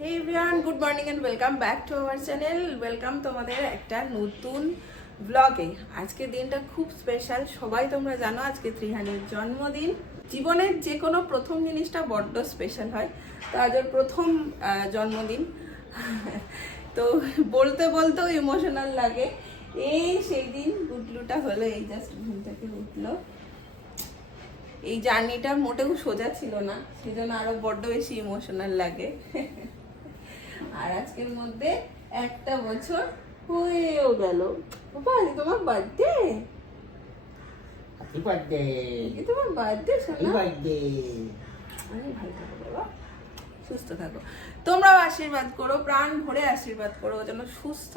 Hey everyone, good morning and welcome back to our channel. Welcome তোমাদের একটা নতুন ব্লগে। আজকের দিনটা খুব স্পেশাল। সবাই তোমরা জানো আজকে ত্রিহানের জন্মদিন। জীবনের যে কোনো প্রথম জিনিসটা বড্ড স্পেশাল হয়। তো আজ ওর প্রথম জন্মদিন। তো বলতে বলতেও ইমোশনাল লাগে। এই সেই দিন গুডলুটা হলো, এই জাস্ট ঘুম থেকে উঠলো। এই জার্নিটা মোটেও সোজা ছিল না, সেজন্য আরো বড্ড বেশি ইমোশনাল লাগে। আর আজকের মধ্যে একটা বছর হয়েও গেল। বাবা আজ তোমার বার্থডে। Happy birthday. কি তোমার বার্থডে সোনা? Happy birthday. অনেক ভালো থাকো বাবা, সুস্থ থাকো। তোমরাও আশীর্বাদ করো, প্রাণ ভরে আশীর্বাদ করো যেন সুস্থ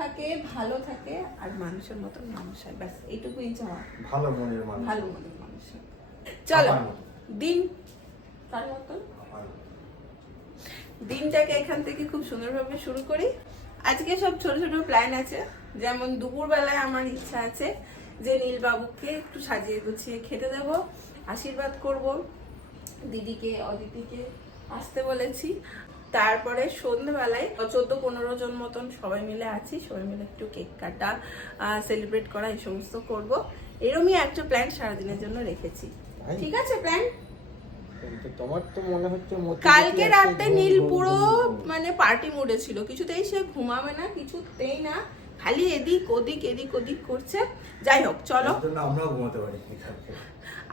থাকে, ভালো থাকে আর মানুষের মতন মানুষ হয়। ব্যাস এইটুকুই চাওয়া। ভালো মনের মানুষ, ভালো মনের মানুষ। চলো দিন তার মতন দিনটাকে এখান থেকে খুব সুন্দরভাবে শুরু করি। আজকে সব ছোট ছোট প্ল্যান আছে। যেমন দুপুরবেলায় আমার ইচ্ছা আছে যে নীলবাবুকে একটু সাজিয়ে গুছিয়ে খেতে দেব, আশীর্বাদ করব, দিদিকে অদিতিকে আসতে বলেছি। তারপরে সন্ধ্যেবেলায় 14-15 জন মতন সবাই মিলে আছি, সবাই মিলে একটু কেক কাটা, সেলিব্রেট করা, এই সমস্ত করব। এরকমই একটা প্ল্যান সারাদিনের জন্য রেখেছি। ঠিক আছে প্ল্যান? তোমার তো মনে হচ্ছে কালকে রাতে নীল পুরো মানে পার্টি মোডে ছিল, কিছুতেই সে ঘুমাবে না, কিছুতেই না, খালি এদিক ওদিক করছে। যাই হোক চলো, আমরাও ঘুমাতে পারি।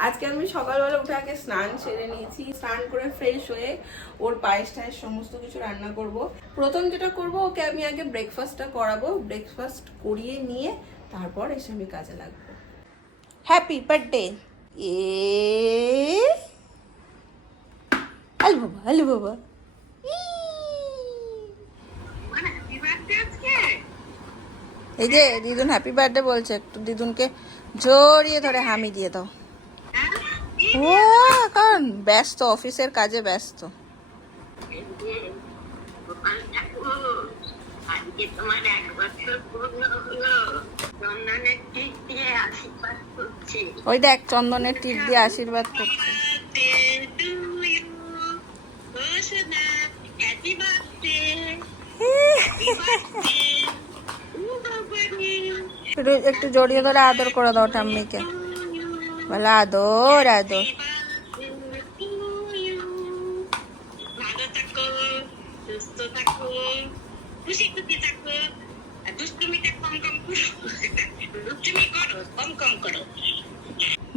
আজকে আমি সকালবেলা উঠে আগে স্নান সেরে নিয়েছি, স্নান করে ফ্রেশ হয়ে ওর পায়েস টায়েস সমস্ত কিছু রান্না করব। প্রথম যেটা করব, ওকে আমি আগে ব্রেকফাস্টটা করাবো, ব্রেকফাস্ট করিয়ে নিয়ে তারপর এসে আমি কাজে লাগবো। Happy birthday. হ্যালো বাবা এই যে দিদুন হ্যাপি বার্থডে বলছে, একটু দিদুনকে জড়িয়ে ধরে হামি দিয়ে দাও। ও কারণ ব্যস্ত, অফিসের কাজে ব্যস্ত। ওই দেখ চন্দনের টিপ দিয়ে আশীর্বাদ করছে। একটু জড়িয়ে ধরে আদর করে দাও ঠাম্মিকে, বলে আদর আদর।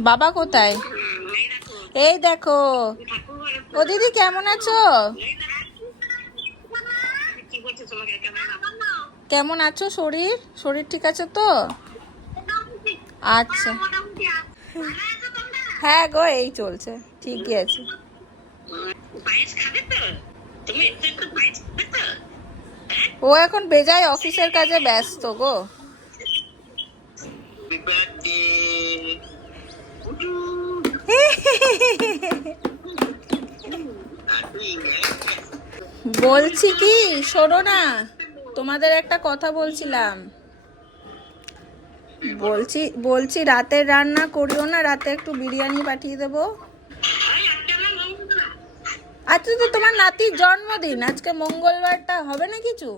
বাবা কোথায়? এই দেখো। ও দিদি কেমন আছো? কেমন আছো? শরীর ঠিক আছে তো? আচ্ছা হ্যাঁ গো, এই চলছে, ঠিকই আছে। ও এখন বেজায় অফিসের কাজে ব্যস্ত গো। বলছি কি, শোনো না, তোমাদের একটা কথা বলছিলাম। বলছি রাতের রান্না করিও না, রাতে একটু বিরিয়ানি পাঠিয়ে দেবো। আচ্ছা তো তোমার নাতির জন্মদিন, আজকে মঙ্গলবারটা, হবে না কিছু?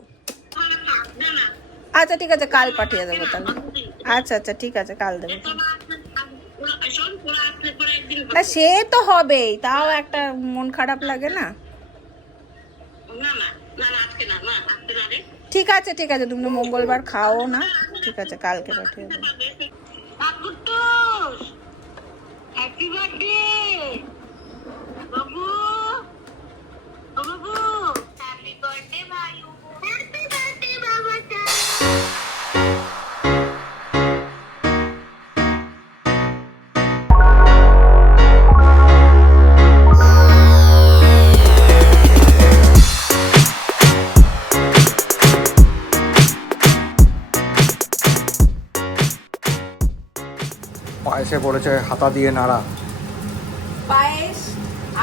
আচ্ছা ঠিক আছে, কাল পাঠিয়ে দেবো তাহলে। আচ্ছা ঠিক আছে, কাল দেবো। না সে তো হবেই, তাও একটা মন খারাপ লাগে না। ঠিক আছে তুমি তো মঙ্গলবার খাও না, ঠিক আছে কালকে পাঠিয়ে দেবো। পায়েসে পড়েছে হাতা দিয়ে নাড়া। পায়েস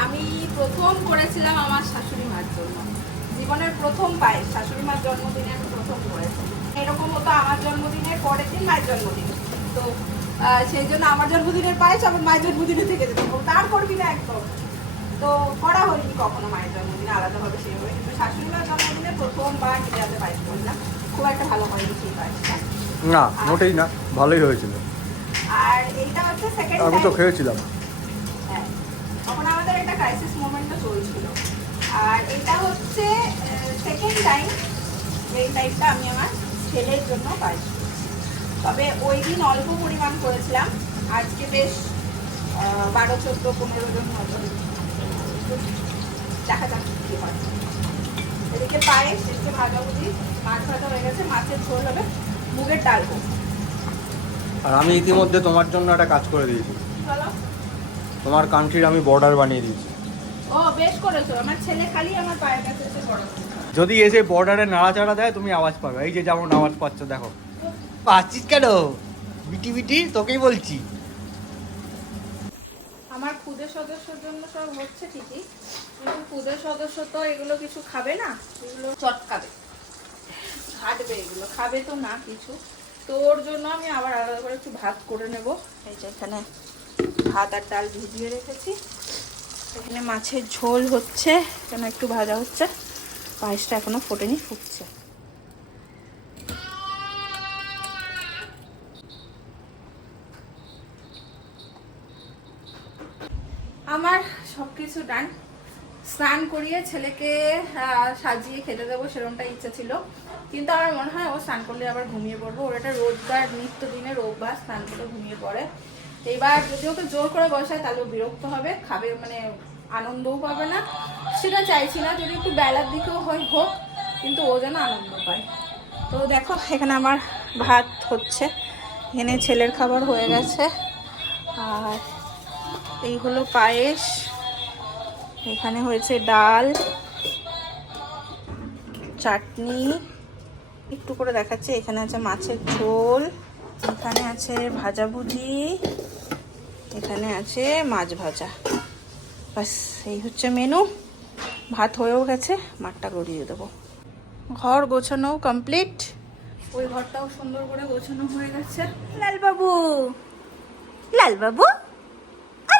আমি প্রথম করেছিলাম আমার শাশুড়ি মার জন্য, জীবনের প্রথম পায়েস শাশুড়ি মার জন্মদিনে আমি প্রথম করেছি। এরকম হতো আমার জন্মদিনের পরের দিন মায়ের জন্মদিন, তো সেই জন্য আমার জন্মদিনের পায়েস আমার মায়ের জন্মদিনে থেকে যেত, তার করবি না একদম। তো করা হয়নি কখনো মায়ের জন্মদিনে আলাদাভাবে সেভাবে, কিন্তু শাশুড়ি মায়ের জন্মদিনে প্রথমবার নিজে হাতে পায়েস করলাম। খুব একটা ভালো হয়নি সেই পায়েসটা। না মোটেই না, ভালোই হয়েছিল। আর এইটা হচ্ছে সেকেন্ড আমি তো টাইম। খেয়েছিলাম। হ্যাঁ, তখন আমাদের একটা ক্রাইসিস মোমেন্টও চলছিল। আর এটা হচ্ছে সেকেন্ড টাইম এই টাইপটা আমি আমার ছেলের জন্য পায়েস করছি। তবে ওই দিন অল্প পরিমাণ করেছিলাম, আজকে বেশ 12, 14, 15 জন মতো। দেখা যাক কি হয়। এদিকে পায়েস, এদিকে ভাজাভুজি, মাছ ভাজা হয়ে গেছে, মাছের ঝোল হবে, মুগের ডাল হবে। আর আমি ইতিমধ্যে তোমার জন্য একটা কাজ করে দিয়েছি। চলো। তোমার কান্ট্রির আমি বর্ডার বানিয়ে দিয়েছি। ও বেশ করেছো, আমার ছেলে খালি আমার পায়ের কাছে এসে পড়ে। যদি এসে বর্ডারে নাড়াচাড়া দেয় তুমি আওয়াজ পাবে, এই যে যেমন আওয়াজ পাচ্ছ দেখো। পাচ্ছিস কেন বিটি বিটি, তোকেই বলছি। আমার খুদের সদস্যর জন্য সব হচ্ছে ঠিকই, কিন্তু খুদের সদস্য তো এগুলো কিছু খাবে না, এগুলো চটকাবে, ঘাটবে, এগুলো খাবে তো না কিছু। তো ওর জন্য আমি আবার আলাদা করে একটু ভাত করে নেব। এই যে এখানে ভাত আর ডাল ভিজিয়ে রেখেছি, এখানে মাছের ঝোল হচ্ছে, এখানে একটু ভাজা হচ্ছে, পায়েসটা এখনো ফোটেনি, ফুটছে। আমার সব কিছু ডান। স্নান করিয়ে ছেলেকে সাজিয়ে খেতে দেবো সেরকমটা ইচ্ছা ছিল, কিন্তু আমার মনে হয় ও স্নান করলে আবার ঘুমিয়ে পড়বো। ওর একটা রোজগার নিত্যদিনের অভ্যাস, স্নান করে ঘুমিয়ে পড়ে। এবার যদি ওকে জোর করে বসায় তাহলে ও বিরক্ত হবে, খাবে মানে আনন্দও পাবে না, সেটা চাইছি না। যদি একটু বেলার দিকেও হয় হোক, কিন্তু ও যেন আনন্দ পায়। তো দেখো এখানে আমার ভাত হচ্ছে, এখানে ছেলের খাবার হয়ে গেছে, আর এই হলো পায়েস, এখানে হয়েছে ডাল, চাটনি, একটু করে দেখাচ্ছি, এখানে আছে মাছের ঝোল, এখানে আছে ভাজাভুজি, এখানে আছে মাছ ভাজা। বাস এই হচ্ছে মেনু। ভাত হয়েও গেছে, মাঠটা গড়িয়ে দেবো। ঘর গোছানো কমপ্লিট, ওই ঘরটাও সুন্দর করে গোছানো হয়ে গেছে। Lalbabu, Lalbabu,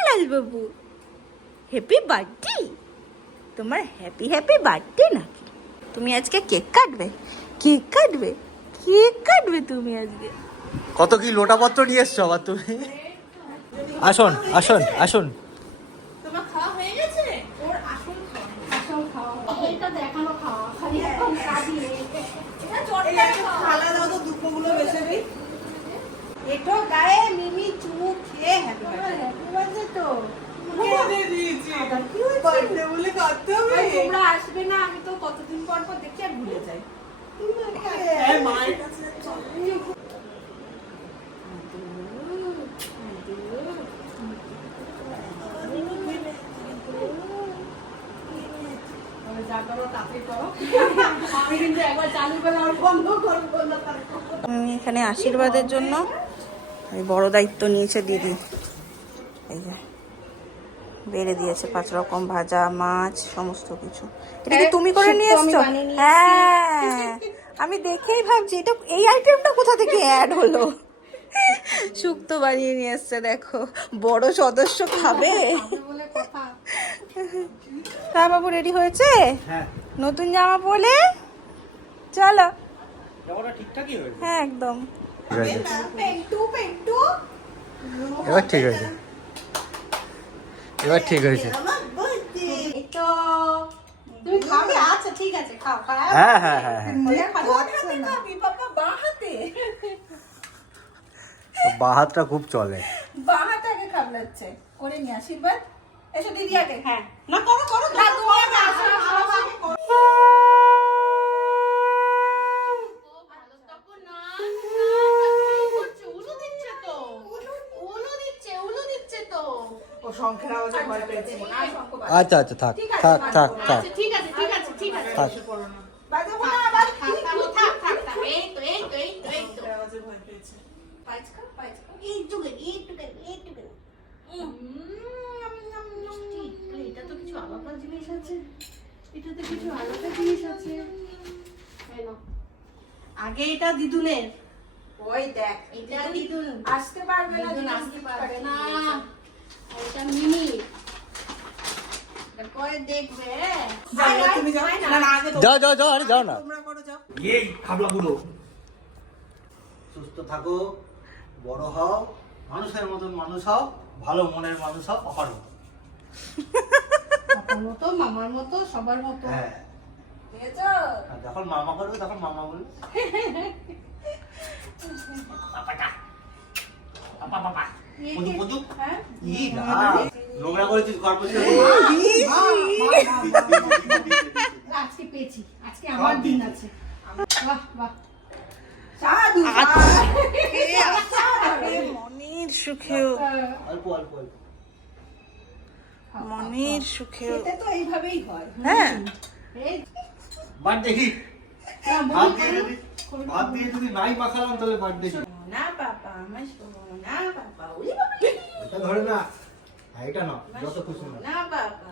Lalbabu, happy birthday. তোমার হ্যাপি হ্যাপি বার্থডে নাকি? তুমি আজকে কেক কাটবে? কেক কাটবে? কেক কাটবে তুমি আজকে? কত কি লোটাপত্র নিয়ে এসছো আবার তুমি? আসুন আসুন আসুন। তোমার খাওয়া হয়ে গেছে? ওর আসল খাওয়া, আসল খাওয়া এটা দেখানো খাওয়া, খালি এখন কাঁদিয়ে এটা চটটা খালা দাও তো, দুপুরগুলো বেঁচে দিই। এটো গায়ে মিমি চুমু খেয়ে হ্যাপি বার্থডে তো বলে দিয়েছি। কি হয়েছে বার্থডে বলে করতে হবে? তোমরা আসবে না, আমি তো কতদিন পর পর দেখি আর ভুলে যাই। এই মায়ের কাছে আমি এখানে আশীর্বাদের জন্য বড় দায়িত্ব নিয়েছে দিদি। এই যে বেড়ে দিয়েছে 5 রকম ভাজা, মাছ, সমস্ত কিছু। এটা কি তুমি করে নিয়ে এসছো? হ্যাঁ, আমি দেখেই ভাবছি এটা, এই আইটেমটা কোথা থেকে অ্যাড হলো। শুক্তো বানিয়ে নিয়ে এসছে, দেখো বড় সদস্য খাবে। তা বাবু রেডি হয়েছে? হ্যাঁ, নতুন জামা পরলে চলো। জামাটা ঠিকঠাকই হয়েছে। হ্যাঁ একদম। এবার ঠিক হয়েছে, এবার ঠিক হয়েছে। তুমি খাবে? আচ্ছা ঠিক আছে, খাও। হ্যাঁ হ্যাঁ হ্যাঁ হ্যাঁ, বাঁ হাতটা খুব চলে। বাঁ হাতে আগে খাবলাচ্ছে, করে নি আশীর্বাদ। এসো দিদি আগে। হ্যাঁ না, করো করো, না তুমি আগে আসো, আগে করো। আচ্ছা আচ্ছা, থাক থাক থাক থাক ঠিক আছে ঠিক আছে ঠিক আছে, থাক। বাজাবো না আবার। থাক থাক থাক, এই তো এই তো এই তো এই তো। পাইচ খাও, পাইচ খাও। এটা তো কিছু আলাদা জিনিস আছে, এটাতে কিছু আলাদা জিনিস আছে। আগে এটা দিদুনের, ওই দেখ এটা দিদুন আসতে পারবে না, দিদুন আসতে পারবে না, এটা মিনি। দেখবে। তুমি যাও। আয় না। না, না, আগে তো- যাও যাও যাও, আরে যাও না। তোমরা করো, যাও। এই খাবলা বুড়ো, সুস্থ থাকো, বড় হও, মানুষের মতন মানুষ হও, ভালো মনের মানুষ হও, পাপার মতো। পাপার মতো, মামার মতো, সবার মতো। হ্যাঁ, দেখেছো? আর যখন মামা করবে তখন মামা বলবে পাপাটা, পাপা পাপা, পুজু পুজু। হ্যাঁ? ই না, নোংরা করেছিস কর্পোরেশন। আজকে পেয়েছি, আজকে আমার দিন আছে। বাহ বাহ। সাধু, মনের সুখেও অল্প অল্প অল্প। মনের সুখেও এটা তো এইভাবেই হয়। হ্যাঁ এই, বার্থডে হিট। না, ভাত দিয়ে যদি নাই মাখালাম তাহলে বার্থডে হিট। না পাপা, আমার সোনা পাপা, ওই বাবা। এটা ধরে না, আর এটা না, যত খুশি না। না বাবা,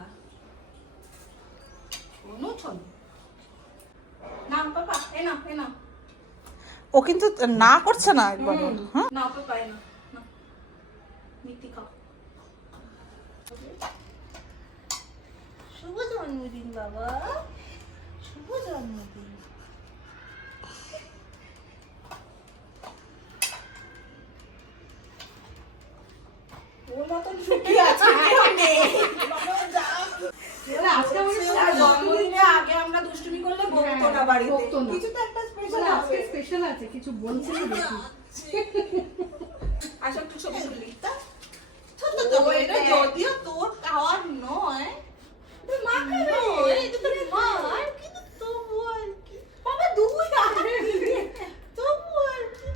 শোনো শোনো। না পাপা, এ না, এ না। ও কিন্তু না করছে না একবার হ্যাঁ না পাপা, এ না, না। মিষ্টি খাও। শুভ জন্মদিন বাবা, শুভ জন্মদিন। ওর মতন সুখী আছে কেউ নেই। না, আজকে আমার আর জন্মদিনে আগে আমরা দুষ্টুমি করলে বকতো না বাড়িতে। বকতো না। কিছু তো একটা স্পেশাল বলে আজকে আছে। স্পেশাল আছে, কিছু বলছে না দেখি। আসো একটু ছবি তুলি। ছোট্ট তো এটা যদিও তোর খাওয়ার নয়, তুই মা খাবে। এটা তোর মা, কিন্তু তবু আর কি। বাবা দুই আর কি। তবু আর কি।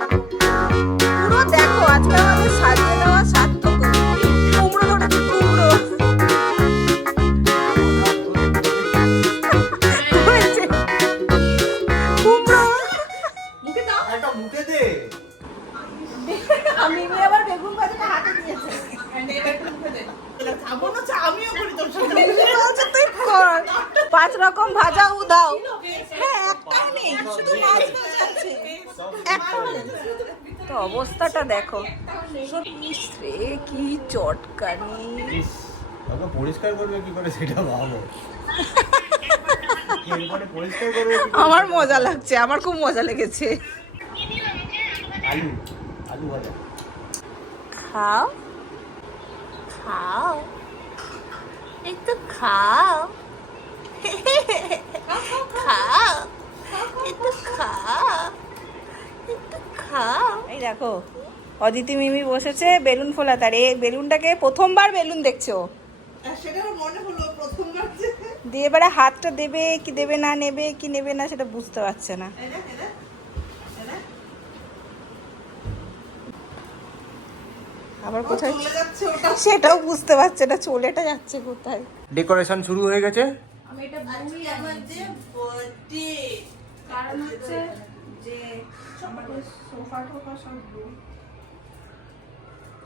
পুরো দেখো আজকে আমাদের সাজিয়ে দেওয়া সার্থক হয়েছে। কুমড়ো ধরেছে কুমড়ো হয়েছে। কুমড়ো মুখে দাও। একটা মুখে দে। আমি আবার বেগুন ভাজাটা হাতে দিয়েছে। এবার একটু মুখে দে। খাবো না, আমিও করি তোর সাথে। বলছে তুই কর 5 রকম ভাজা উদাও হ্যাঁ একটাও নেই শুধু মাছ ভাজা আছে একটাও নেই তো অবস্থাটা দেখো ইস রে কি চটকানি ইস, ওকে পরিষ্কার করবে কি করে সেটা ভাবো। এরপরে পরিষ্কার করবে কি করে? আমার মজা লাগছে আমার খুব মজা লেগেছে আলু, আলু ভাজা। খাও খাও একটু খাও খাও একটু খাও একটু খাও এই দেখো অদিতি মিমি বসেছে বেলুন ফোলাতে আর এই বেলুনটাকে প্রথমবার বেলুন দেখছো সেটাও মনে হলো প্রথমবার যে দিয়ে এবারে হাতটা দেবে কি দেবে না নেবে কি নেবে না সেটা বুঝতে পারছে না আবার কোথায় চলে যাচ্ছে ওটা। সেটাও বুঝতে পারছে না চলেটা যাচ্ছে কোথায় ডেকোরেশন শুরু হয়ে গেছে। আমি এটা আজকে আমার যে birthday। কারণ হচ্ছে যে আমাদের সোফা টোফা সব blue।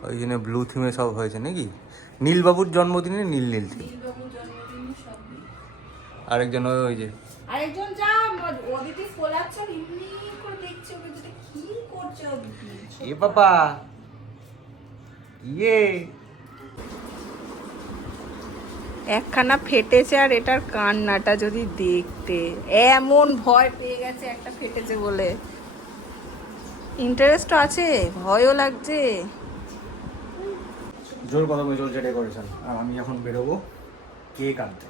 ওই জন্য ব্লু থিমে সব হয়েছে নাকি? নীলবাবুর জন্মদিনে নীল নীল থিম। নীলবাবুর জন্মদিনে সব blue। আরেকজন ওই যে আরেকজন যা অদিতি ফোলাচ্ছে আর এমনি করে দেখছে ওকে যেটা কি করছে অদিতি। এ বাবা ইয়ে একখানা ফেটেছে আর এটার কান্নাটা যদি দেখতে এমন ভয় পেয়ে গেছে একটা ফেটেছে বলে ইন্টারেস্ট আছে ভয়ও লাগছে জোর কদমে চলছে ডেকোরেশন আর আমি এখন বেরোবো কেক আনতে।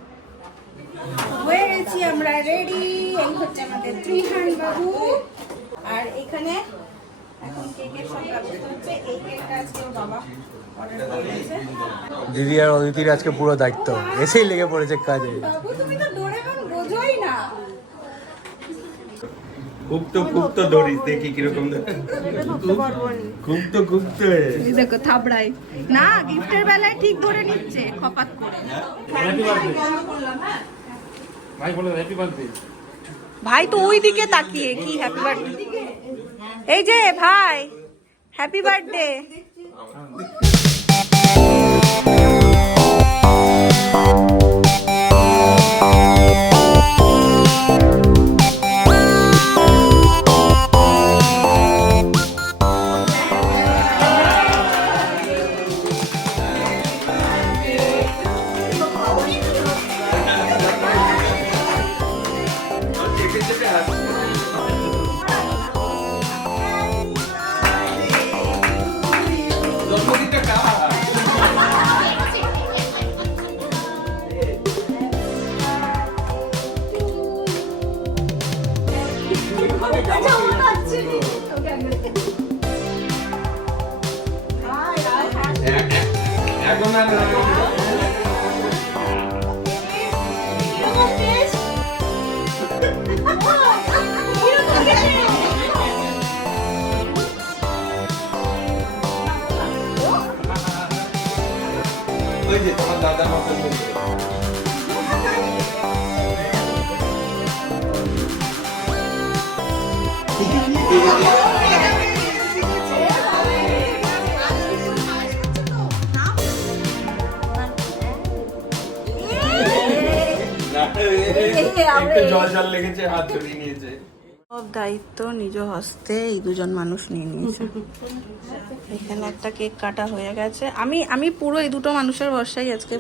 হয়ে গেছি আমরা রেডি। এই হচ্ছে আমাদের ত্রিহান বাবু। আর এখানে এখন কেকের সব ব্যবস্থা হচ্ছে। এই কেকটা আজকে ওর বাবা অর্ডার করে দিয়েছে। দিদি আর অদিতির আজকে পুরো দায়িত্ব, এসেই লেগে পড়েছে কাজে। বাবু তুমি তো ডোরেমন বোঝোই না। কুপ্ত ধরিস দেখি কিরকম কুপ্ত এই দেখো থাবড়াই না গিফটের বেলায় ঠিক ধরে নিচ্ছে খপাত করে ভাই তো ওই দিকে তাকিয়ে কি হ্যাপি বার্থডে এই যে ভাই হ্যাপি বার্থডে ওই যে তোমার দাদার মতো বলছে। একটু জল জল লেগেছে, হাত ধরিয়ে নিয়েছে। সব দায়িত্ব নিজ হস্তে এই দুজন মানুষ নিয়ে নিয়েছে। এখানে একটা কেক কাটা হয়ে গেছে। আমি পুরো এই দুটো মানুষের ভরসায় আজকে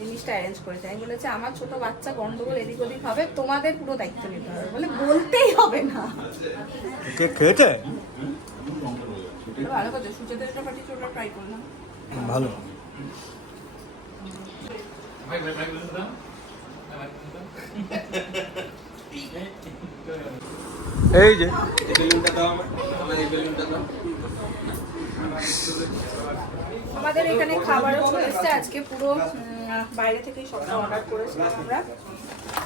জিনিসটা অ্যারেঞ্জ করেছি। আমি বলেছি আমার ছোট বাচ্চা গন্ডগোল এদিক ওদিক হবে, তোমাদের পুরো দায়িত্ব নিতে হবে, বলে বলতেই হবে না। কেক খেয়েছে ভালো কথা, সুচেতনটা পাঠিয়ে ওটা ট্রাই করলাম, ভালো। এই যে বেলুনটা দাও আমার এই বেলুনটা দাও। আমাদের এখানে খাবারও চলে এসছে। আজকে পুরো বাইরে থেকেই সবটা অর্ডার করেছিলাম আমরা,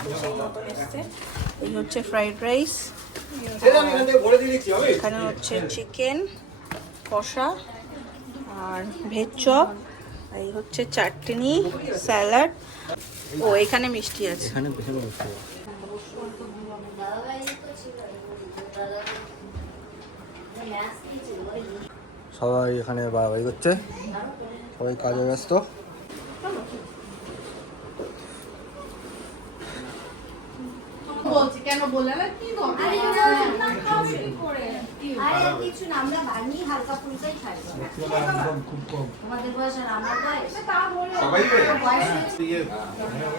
তো সেই মতন এসছে। এই হচ্ছে ফ্রাইড রাইস, এখানে হচ্ছে চিকেন কষা আর ভেজ চপ, এই হচ্ছে চাটনি, স্যালাড, ও এখানে মিষ্টি আছে। এখানে পেছনে বসতে হবে। সবাই এখানে বাড়াবাড়ি করছে, সবাই কাজে ব্যস্ত। বলছি কেন বললে না কি দরকার? আরে কিছু না, আমরা ভাঙি হালকা ফুলকাই খাই। আমাদের বয়স আর আমার বয়স সবাই তো?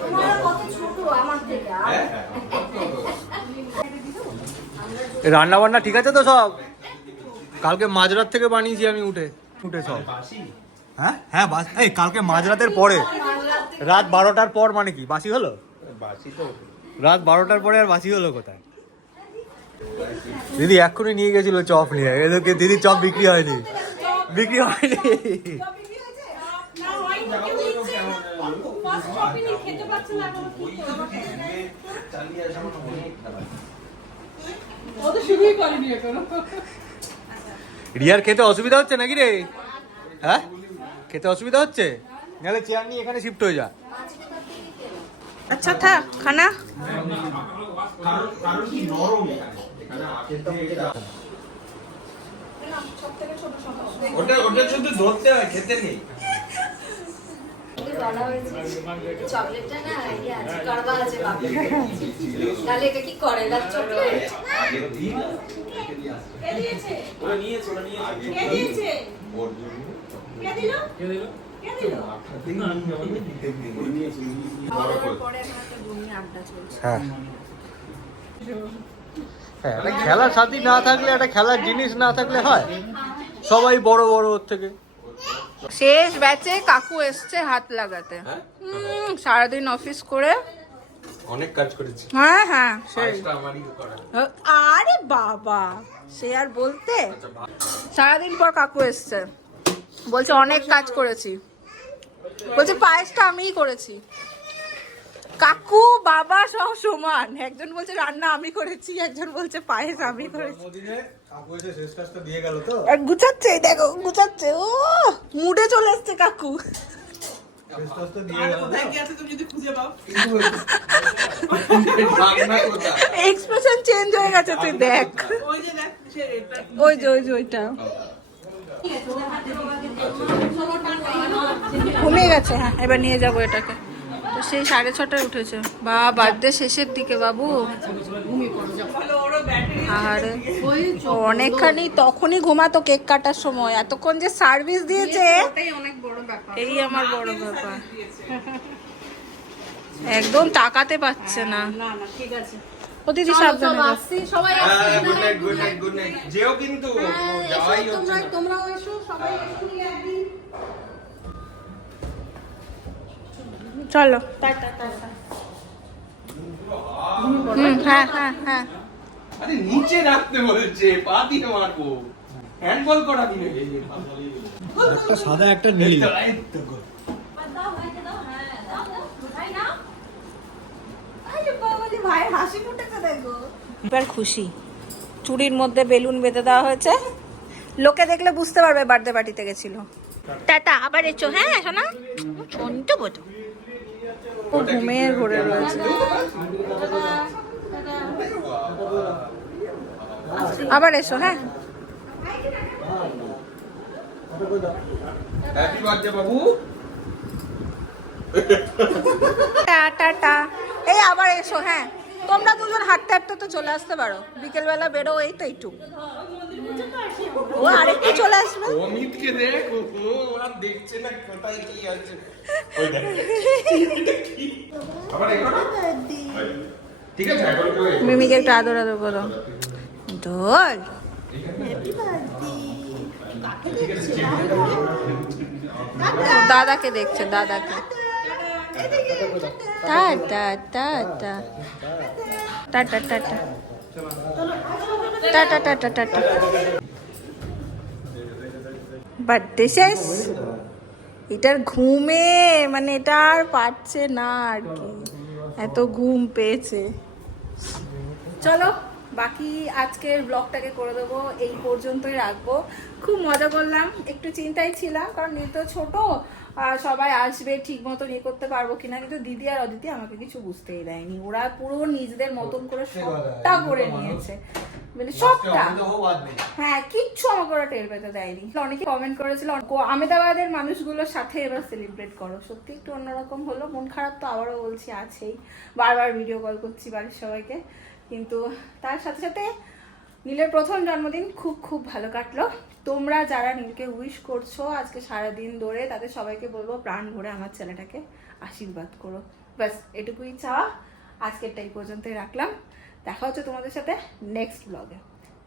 তোমার কত ছোট আমার থেকে। রান্না বান্না ঠিক আছে তো সব? কালকে মাঝরাত থেকে বানিয়েছি আমি উঠে সব। হ্যাঁ হ্যাঁ, এই কালকে মাঝরাতের পরে, রাত 12টার পর, মানে কি বাসি হলো? বাসি তো রাত 12টার পরে আর বাসি হলো কোথায়? দিদি এক্ষুনি নিয়ে গেছিল চপ নিয়ে, এদেরকে দিদি চপ বিক্রি হয়নি। ও তো শুরুই করেনি এখনো। রিয়ার খেতে অসুবিধা হচ্ছে নাকি রে? হ্যাঁ, খেতে অসুবিধা হচ্ছে? নাহলে চেয়ার নিয়ে এখানে শিফট হয়ে যা। আচ্ছা থাক খানা। কারণ কি নরম এখানে ওটা শুধু ধরতে হয়, খেতে নেই। বলা হয়েছে চকলেটটা না এই আছে, কারবা আছে বাবা। তাহলে এটা কি করে না চকলেট? কে দিয়েছে? ওরা নিয়েছে, ওরা নিয়েছে। কে দিয়েছে? ওর জন্য। কে দিল? কে দিল? পরে এখন একটা জমি আড্ডা চলছে। হ্যাঁ হ্যাঁ, একটা খেলার সাথী না থাকলে, একটা খেলার জিনিস না থাকলে হয়? সবাই বড় বড় ওর থেকে। শেষ ব্যাচে কাকু এসছে হাত লাগাতে। সারাদিন অফিস করে অনেক কাজ করেছি। হ্যাঁ হ্যাঁ সেই। কাজটা আমারই করা। আরে বাবা, সে আর বলতে। সারাদিন পর কাকু এসছে, বলছে অনেক কাজ করেছি, বলছে পায়েসটা আমিই করেছি। কাকু বাবা সব সমান, একজন বলছে রান্না আমি করেছি, একজন বলছে পায়েস আমি করেছি। আর গুছাচ্ছে, এই দেখো গুছাচ্ছে, ও মুডে চলে এসছে কাকু। এক্সপ্রেশন চেঞ্জ হয়ে গেছে, তুই দেখ। ওই যে ওইটা ঘুমিয়ে গেছে। হ্যাঁ, এবার নিয়ে যাবো এটাকে। তো সেই 6:30টায় উঠেছে। বা বার্থডে শেষের দিকে বাবু, আরে অনেকখানি তখনই ঘুমাতো কেক কাটার সময়, এতক্ষণ যে সার্ভিস দিয়েছে এই আমার বড় ব্যাপার। একদম তাকাতে পারছে না। ঠিক আছে। ও দিদি সাবধানে যাও। সবাই good night, good night, good night. যেও কিন্তু যাওয়াই হচ্ছে না। তোমরাও এসো, সবাই একটু একদিন। চলো হ্যাঁ হ্যাঁ হ্যাঁ। আরে নিচে রাখতে বলেছে, পা দিয়ে মারবো। হ্যান্ডবল করা দিনে। একটা সাদা একটা নীল। ভাইয়ের হাসি ফুটেছে দেখো। এবার খুশি, চুড়ির মধ্যে বেলুন বেঁধে দেওয়া হয়েছে, লোকে দেখলে বুঝতে পারবে বার্থডে পার্টিতে গেছিল। টাটা, আবার এসো। হ্যাঁ শোনা, শুনতে বোঝো। ও ঘুমিয়ে ঘুরে রয়েছে। আবার এসো। হ্যাঁ হ্যাপি বার্থডে বাবু। টাটা। এই আবার এসো। হ্যাঁ তোমরা দুজন হাঁটতে হাঁটতে তো চলে আসতে পারো, বিকেলবেলা বেরো, এই তো এইটু। ও আরেকটু চলে আসবে। অমিতকে দেখ, ও আর দেখছে না কোথায় কি আছে। ওই দেখ। আবার এগোনো? ঠিক আছে, এখন কই? মিমিকে একটু আদর আদর করো। দোল দাদাকে দেখছে, দাদাকে। Tata tata tata tata tata tata tata. Birthday শেষ। এটার ঘুমে মানে এটা আর পারছে না আর কি, এত ঘুম পেয়েছে। চলো বাকি আজকের ব্লগটাকে করে দেবো, এই পর্যন্তই রাখবো। খুব মজা করলাম, একটু চিন্তায় ছিলাম কারণ নীল তো ছোট, সবাই আসবে ঠিক মতো ইয়ে করতে পারবো কিনা, কিন্তু দিদি আর অদিতি আমাকে কিছু বুঝতেই দেয়নি, ওরা পুরো নিজেদের মতন করে সবটা করে নিয়েছে, মানে সবটা। হ্যাঁ কিচ্ছু আমাকে ওরা টের পেতে দেয়নি। অনেকে কমেন্ট করেছিল আমেদাবাদের মানুষগুলোর সাথে এবার সেলিব্রেট করো, সত্যি একটু অন্যরকম হলো। মন খারাপ তো আবারও বলছি আছেই, বারবার ভিডিও কল করছি বাড়ির সবাইকে, কিন্তু তার সাথে সাথে নীলের প্রথম জন্মদিন খুব খুব ভালো কাটলো। তোমরা যারা নীলকে উইশ করছো আজকে সারাদিন ধরে, তাদের সবাইকে বলবো প্রাণ ভরে আমার ছেলেটাকে আশীর্বাদ করো। ব্যাস এটুকুই চাওয়া। আজকেরটা এই পর্যন্তই রাখলাম, দেখা হচ্ছে তোমাদের সাথে নেক্সট ব্লগে।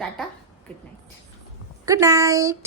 Tata, good night. Good night.